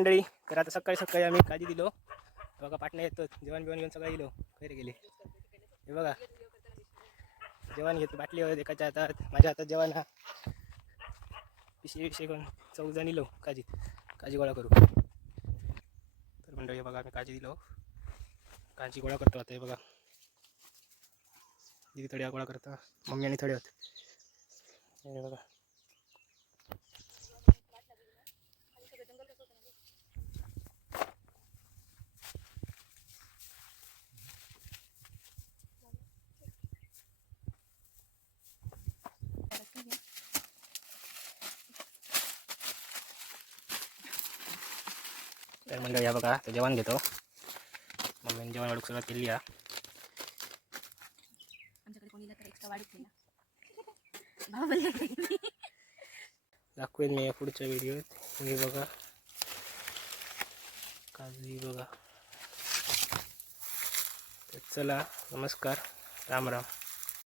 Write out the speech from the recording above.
मंडळी, तर आता सकाळी सकाळी आम्ही काजी दिलो बघा. पाटणे येतो जेवण बिवण घेऊन सगळं येलो. खैर गेले हे बघा, जेवण घेतो बाटली एकाच्या हातात, माझ्या हातात जेवण हा. पिशवी विषय करून 14 जण इलो काजी गोळा करू. तर मंडळी हे बघा, आम्ही काजी दिलो, काजी गोळा करतो आता. हे बघा दिदी थोड्या गोळा करता, मम्मी आणि थोडे होते. हे बघा तर मंडळी या बघा, तर जेवण घेतो. मम्मीने जेवण वाढूक सुरुवात केली. आमच्याकडे कोणीला तर एक्स्ट्रा वाढीत नाही दाखवेन मी या पुढच्या व्हिडिओत. हे बघा काजू बघा. तर चला, नमस्कार, राम राम.